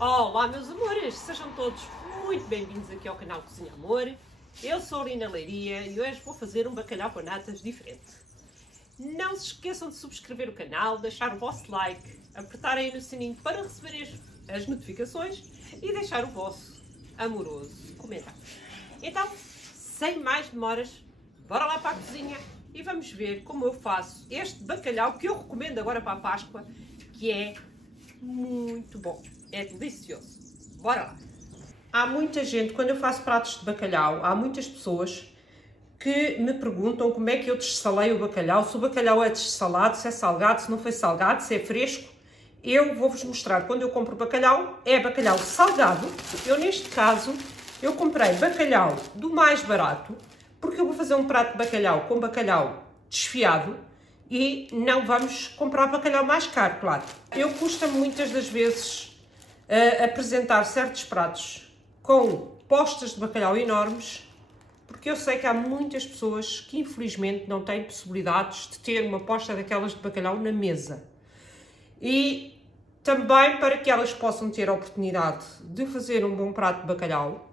Olá meus amores, sejam todos muito bem-vindos aqui ao canal Cozinha Amor. Eu sou a Lina Leiria e hoje vou fazer um bacalhau com natas diferente. Não se esqueçam de subscrever o canal, deixar o vosso like, apertar aí no sininho para receber as notificações e deixar o vosso amoroso comentário. Então, sem mais demoras, bora lá para a cozinha e vamos ver como eu faço este bacalhau que eu recomendo agora para a Páscoa, que é muito bom, é delicioso. Bora lá! Há muita gente, quando eu faço pratos de bacalhau, há muitas pessoas que me perguntam como é que eu dessalei o bacalhau, se o bacalhau é dessalado, se é salgado, se não foi salgado, se é fresco. Eu vou-vos mostrar, quando eu compro bacalhau, é bacalhau salgado. Eu, neste caso, eu comprei bacalhau do mais barato, porque eu vou fazer um prato de bacalhau com bacalhau desfiado e não vamos comprar bacalhau mais caro, claro. Eu custa-me muitas das vezes apresentar certos pratos com postas de bacalhau enormes, porque eu sei que há muitas pessoas que infelizmente não têm possibilidades de ter uma posta daquelas de bacalhau na mesa. E também para que elas possam ter a oportunidade de fazer um bom prato de bacalhau,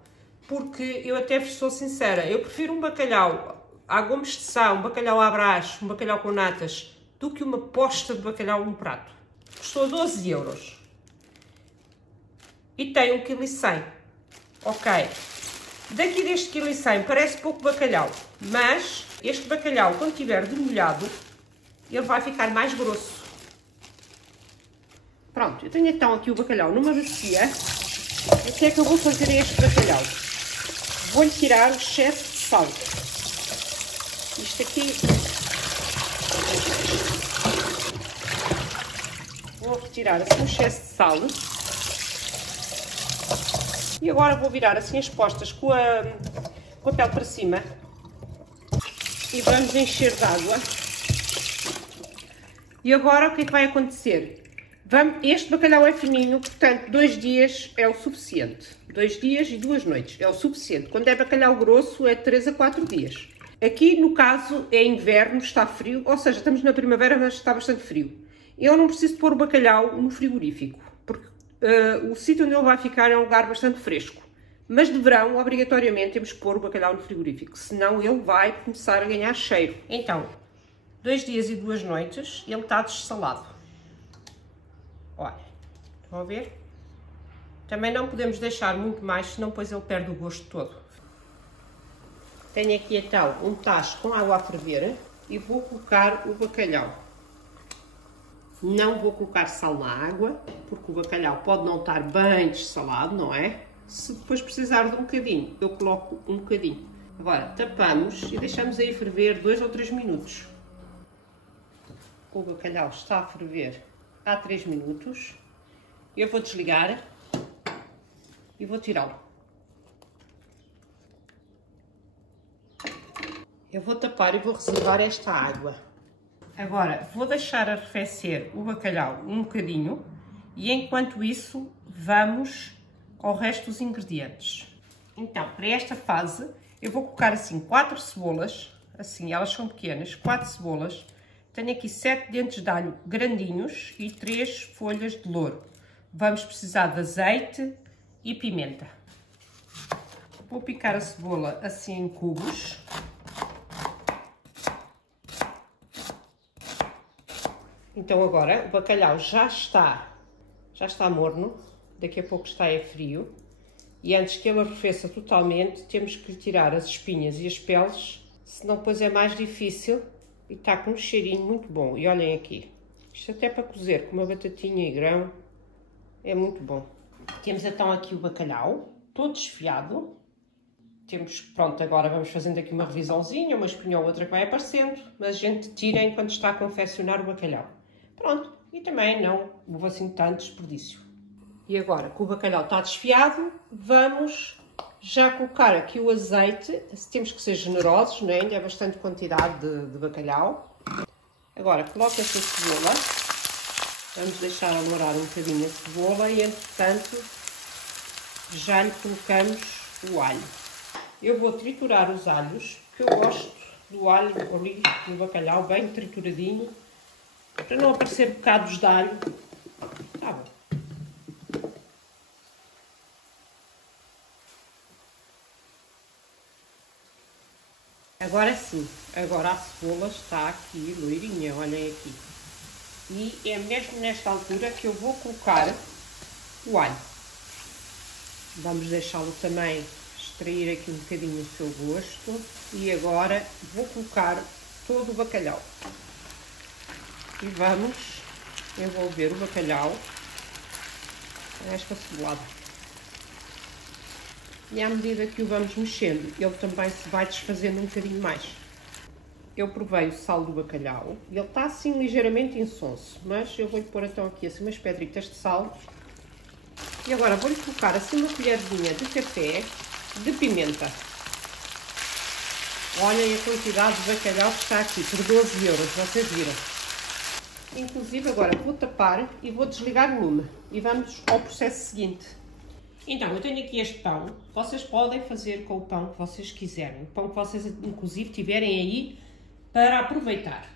porque eu até vos sou sincera, eu prefiro um bacalhau à Gomes de Sá, um bacalhau à Brás, um bacalhau com natas, do que uma posta de bacalhau num prato. Custou 12 euros. E tem 1,1 kg. Ok. Daqui deste 1,1 kg parece pouco bacalhau, mas este bacalhau, quando estiver demolhado, ele vai ficar mais grosso. Pronto, eu tenho então aqui o bacalhau numa bacia. O que é que eu vou fazer a este bacalhau? Vou-lhe tirar o excesso de sal. Isto aqui, vou retirar assim o excesso de sal. E agora vou virar assim as postas com a pele para cima e vamos encher de água. E agora o que é que vai acontecer? Este bacalhau é fininho, portanto 2 dias é o suficiente. 2 dias e 2 noites é o suficiente. Quando é bacalhau grosso é 3 a 4 dias. Aqui no caso é inverno, está frio, ou seja, estamos na primavera, mas está bastante frio. Eu não preciso pôr o bacalhau no frigorífico, porque o sítio onde ele vai ficar é um lugar bastante fresco. Mas de verão, obrigatoriamente, temos que pôr o bacalhau no frigorífico, senão ele vai começar a ganhar cheiro. Então, 2 dias e 2 noites, ele está dessalado. Olha, estão a ver? Também não podemos deixar muito mais, senão depois ele perde o gosto todo. Tenho aqui então um tacho com água a ferver e vou colocar o bacalhau. Não vou colocar sal na água, porque o bacalhau pode não estar bem dessalado, não é? Se depois precisar de um bocadinho, eu coloco um bocadinho. Agora tapamos e deixamos aí ferver 2 ou 3 minutos. O bacalhau está a ferver há 3 minutos. Eu vou desligar e vou tirá-lo. Eu vou tapar e vou reservar esta água. Agora vou deixar arrefecer o bacalhau um bocadinho e enquanto isso vamos ao resto dos ingredientes. Então, para esta fase eu vou colocar assim 4 cebolas, assim elas são pequenas, 4 cebolas. Tenho aqui 7 dentes de alho grandinhos e 3 folhas de louro. Vamos precisar de azeite e pimenta. Vou picar a cebola assim em cubos. Então agora o bacalhau já está morno, daqui a pouco está frio. E antes que ele arrefeça totalmente, temos que lhe tirar as espinhas e as peles, senão depois é mais difícil. E está com um cheirinho muito bom. E olhem aqui, isto até para cozer com uma batatinha e grão, é muito bom. Temos então aqui o bacalhau, todo desfiado. Pronto, agora vamos fazendo aqui uma revisãozinha, uma espinha ou outra que vai aparecendo, mas a gente tira enquanto está a confeccionar o bacalhau. Pronto, e também não houve assim tanto desperdício. E agora, que o bacalhau está desfiado, vamos já colocar aqui o azeite. Temos que ser generosos, né? Ainda é bastante quantidade de bacalhau. Agora, coloca-se a cebola. Vamos deixar alourar um bocadinho a cebola e, entretanto, já lhe colocamos o alho. Eu vou triturar os alhos, porque eu gosto do alho ali no bacalhau bem trituradinho, para não aparecer bocados de alho. Tá bom. Agora sim, agora a cebola está aqui loirinha, olhem aqui. E é mesmo nesta altura que eu vou colocar o alho. Vamos deixá-lo também extrair aqui um bocadinho o seu gosto. E agora vou colocar todo o bacalhau. E vamos envolver o bacalhau nesta cebolada. E à medida que o vamos mexendo, ele também se vai desfazendo um bocadinho mais. Eu provei o sal do bacalhau, ele está assim ligeiramente insonso, mas eu vou-lhe pôr então aqui assim umas pedritas de sal. E agora vou-lhe colocar assim uma colherzinha de café de pimenta. Olhem a quantidade de bacalhau que está aqui, por 12 euros, vocês viram. Inclusive agora vou tapar e vou desligar o lume. E vamos ao processo seguinte. Então, eu tenho aqui este pão. Vocês podem fazer com o pão que vocês quiserem. O pão que vocês, inclusive, tiverem aí para aproveitar.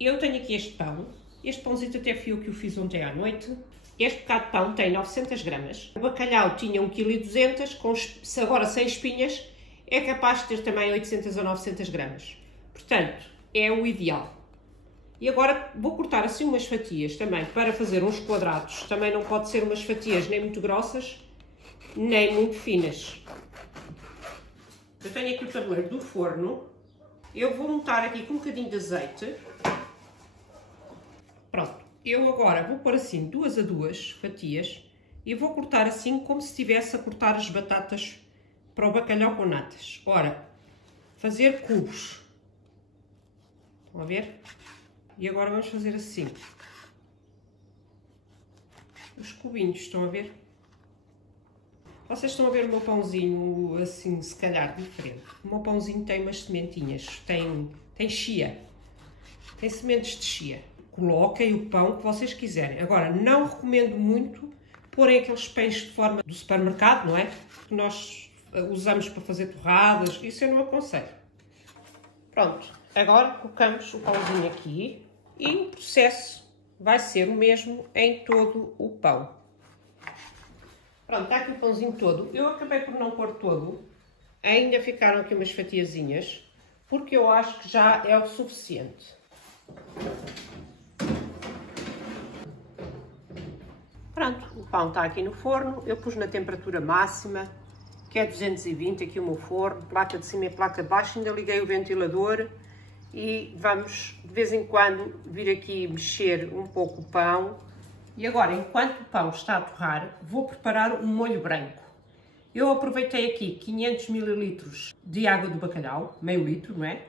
Eu tenho aqui este pão. Este pãozinho até fui eu que o fiz ontem à noite. Este bocado de pão tem 900 gramas. O bacalhau tinha 1,2 kg, agora sem espinhas, é capaz de ter também 800 ou 900 gramas. Portanto, é o ideal. E agora vou cortar assim umas fatias também para fazer uns quadrados. Também não pode ser umas fatias nem muito grossas, nem muito finas. Eu tenho aqui o tabuleiro do forno. Eu vou untar aqui com um bocadinho de azeite. Pronto. Eu agora vou pôr assim 2 a 2 fatias e vou cortar assim como se estivesse a cortar as batatas para o bacalhau com natas. Ora, fazer cubos. Estão a ver? E agora vamos fazer assim. Os cubinhos, estão a ver? Vocês estão a ver o meu pãozinho assim, se calhar diferente. O meu pãozinho tem umas sementinhas, tem chia, tem sementes de chia. Coloquem o pão que vocês quiserem. Agora, não recomendo muito porem aqueles pães de forma do supermercado, não é? Que nós usamos para fazer torradas, isso eu não aconselho. Pronto, agora colocamos o pãozinho aqui e o processo vai ser o mesmo em todo o pão. Pronto, está aqui o pãozinho todo. Eu acabei por não pôr todo. Ainda ficaram aqui umas fatiazinhas, porque eu acho que já é o suficiente. Pronto, o pão está aqui no forno. Eu pus na temperatura máxima, que é 220, aqui o meu forno. Placa de cima e placa de baixo. Ainda liguei o ventilador. E vamos, de vez em quando, vir aqui mexer um pouco o pão. E agora, enquanto o pão está a torrar, vou preparar um molho branco. Eu aproveitei aqui 500 ml de água do bacalhau, meio litro, não é?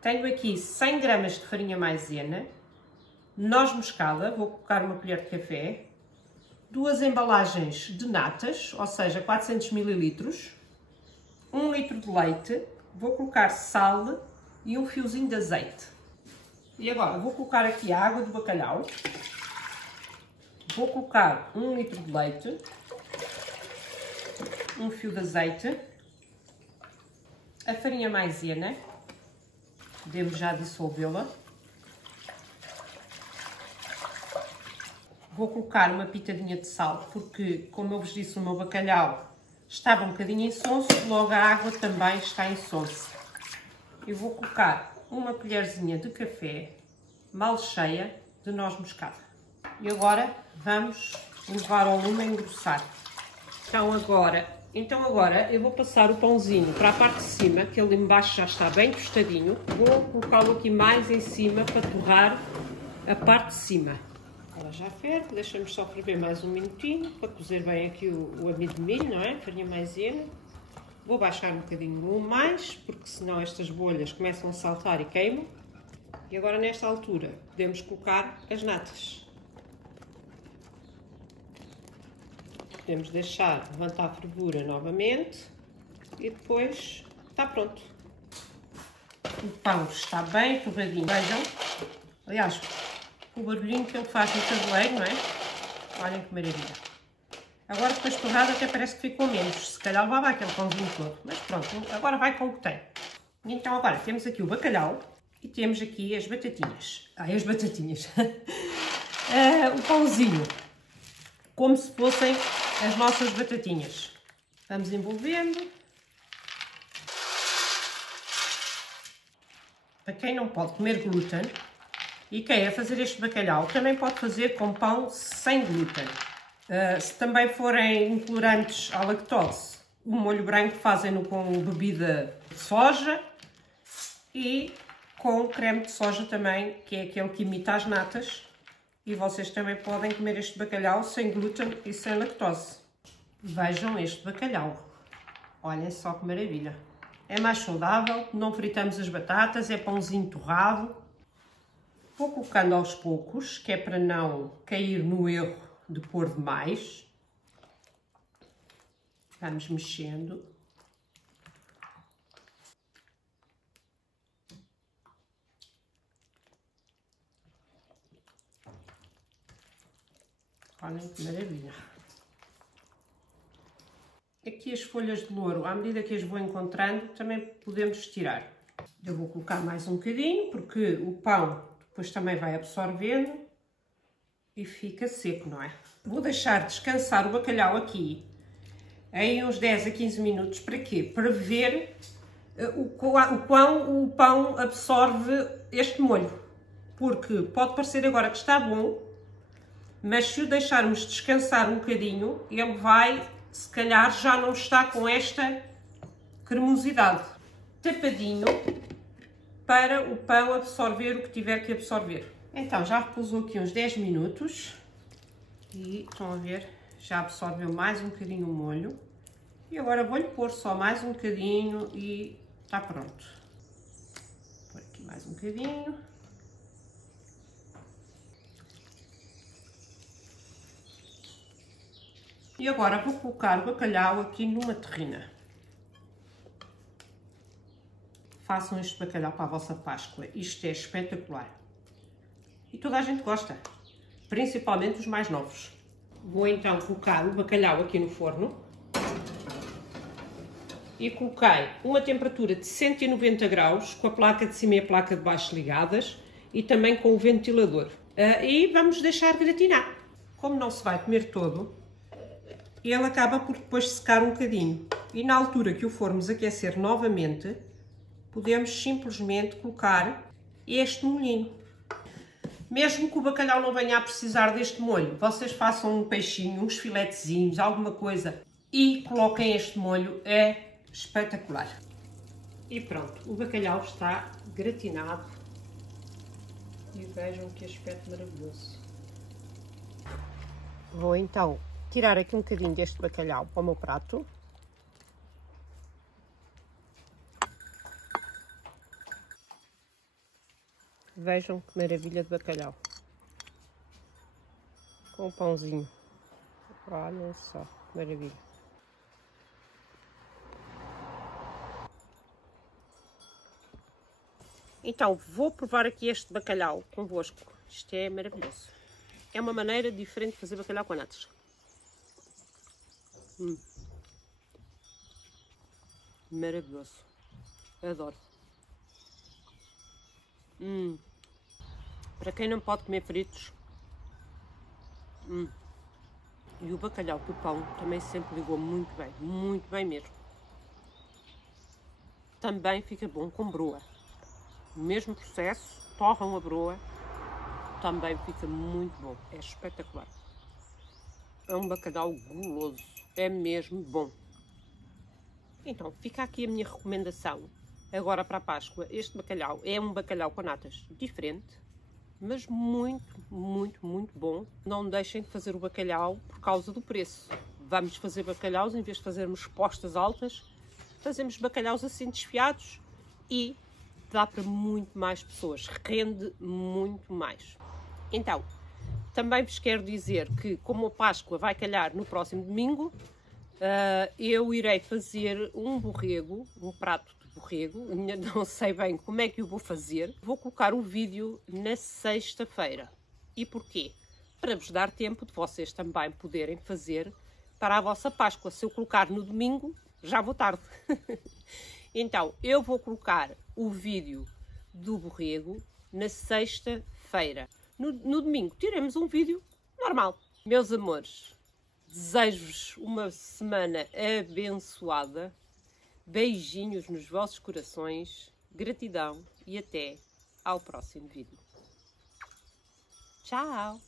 Tenho aqui 100 gramas de farinha maisena, noz moscada, vou colocar uma colher de café, 2 embalagens de natas, ou seja, 400 ml, 1 litro de leite, vou colocar sal e um fiozinho de azeite. E agora, vou colocar aqui a água do bacalhau. Vou colocar 1 litro de leite, um fio de azeite, a farinha maisena, devo já dissolvê-la. Vou colocar uma pitadinha de sal, porque, como eu vos disse, o meu bacalhau estava um bocadinho insonso, logo a água também está insonsa. Eu vou colocar uma colherzinha de café, mal cheia, de noz moscada. E agora vamos levar ao lume a engrossar. Então agora eu vou passar o pãozinho para a parte de cima, que ele embaixo já está bem tostadinho. Vou colocá-lo aqui mais em cima para torrar a parte de cima. Ela já ferve, deixamos só ferver mais um minutinho para cozer bem aqui o amido de milho, não é? Farinha maisena. Vou baixar um bocadinho o lume mais, porque senão estas bolhas começam a saltar e queimam. E agora nesta altura podemos colocar as natas. Podemos deixar levantar a fervura novamente e depois está pronto. O pão está bem torradinho. Vejam, aliás, o barulhinho que ele faz no tabuleiro, não é? Olhem que maravilha. Agora depois torrado até parece que ficou menos. Se calhar levava aquele pãozinho todo. Mas pronto, agora vai com o que tem. Então agora temos aqui o bacalhau e temos aqui as batatinhas. As batatinhas. O pãozinho. Como se fossem as nossas batatinhas. Vamos envolvendo. Para quem não pode comer glúten e quer fazer este bacalhau, também pode fazer com pão sem glúten. Se também forem intolerantes à lactose, o molho branco fazem-no com bebida de soja e com creme de soja também, que é aquele que imita as natas. E vocês também podem comer este bacalhau sem glúten e sem lactose. Vejam este bacalhau. Olhem só que maravilha. É mais saudável, não fritamos as batatas, é pãozinho torrado. Vou colocando aos poucos, que é para não cair no erro de pôr demais. Vamos mexendo. Olhem que maravilha. Aqui as folhas de louro, à medida que as vou encontrando, também podemos tirar. Eu vou colocar mais um bocadinho, porque o pão depois também vai absorvendo e fica seco, não é? Vou deixar descansar o bacalhau aqui em uns 10 a 15 minutos. Para quê? Para ver o quão o pão absorve este molho. Porque pode parecer agora que está bom, mas se o deixarmos descansar um bocadinho, ele vai, se calhar, já não está com esta cremosidade. Tapadinho para o pão absorver o que tiver que absorver. Então, já repousou aqui uns 10 minutos e estão a ver, já absorveu mais um bocadinho o molho. E agora vou-lhe pôr só mais um bocadinho e está pronto. Vou pôr aqui mais um bocadinho. E agora vou colocar o bacalhau aqui numa terrina. Façam este bacalhau para a vossa Páscoa. Isto é espetacular. E toda a gente gosta, principalmente os mais novos. Vou então colocar o bacalhau aqui no forno. E coloquei uma temperatura de 190 graus, com a placa de cima e a placa de baixo ligadas, e também com o ventilador. E vamos deixar gratinar. Como não se vai comer todo, ele acaba por depois secar um bocadinho. E na altura que o formos aquecer novamente, podemos simplesmente colocar este molhinho. Mesmo que o bacalhau não venha a precisar deste molho, vocês façam um peixinho, uns filetezinhos, alguma coisa, e coloquem este molho, é espetacular. E pronto, o bacalhau está gratinado. E vejam que aspecto maravilhoso. Vou então tirar aqui um bocadinho deste bacalhau para o meu prato. Vejam que maravilha de bacalhau. Com o pãozinho. Olhem só, que maravilha. Então, vou provar aqui este bacalhau convosco. Isto é maravilhoso. É uma maneira diferente de fazer bacalhau com natas. Maravilhoso. Adoro. Para quem não pode comer fritos. E o bacalhau com o pão também sempre ligou muito bem mesmo. Também fica bom com broa. O mesmo processo, torram a broa, também fica muito bom. É espetacular. É um bacalhau guloso. É mesmo bom. Então, fica aqui a minha recomendação. Agora para a Páscoa, este bacalhau é um bacalhau com natas diferente, mas muito bom. Não deixem de fazer o bacalhau por causa do preço. Vamos fazer bacalhaus, em vez de fazermos postas altas, fazemos bacalhaus assim desfiados e dá para muito mais pessoas, rende muito mais. Então, também vos quero dizer que, como a Páscoa vai calhar no próximo domingo, eu irei fazer um borrego, um prato de borrego. Ainda não sei bem como é que eu vou fazer. Vou colocar o vídeo na sexta-feira. E porquê? Para vos dar tempo de vocês também poderem fazer para a vossa Páscoa. Se eu colocar no domingo, já vou tarde. Então, eu vou colocar o vídeo do borrego na sexta-feira. No domingo teremos um vídeo normal. Meus amores, desejo-vos uma semana abençoada. Beijinhos nos vossos corações. Gratidão e até ao próximo vídeo. Tchau!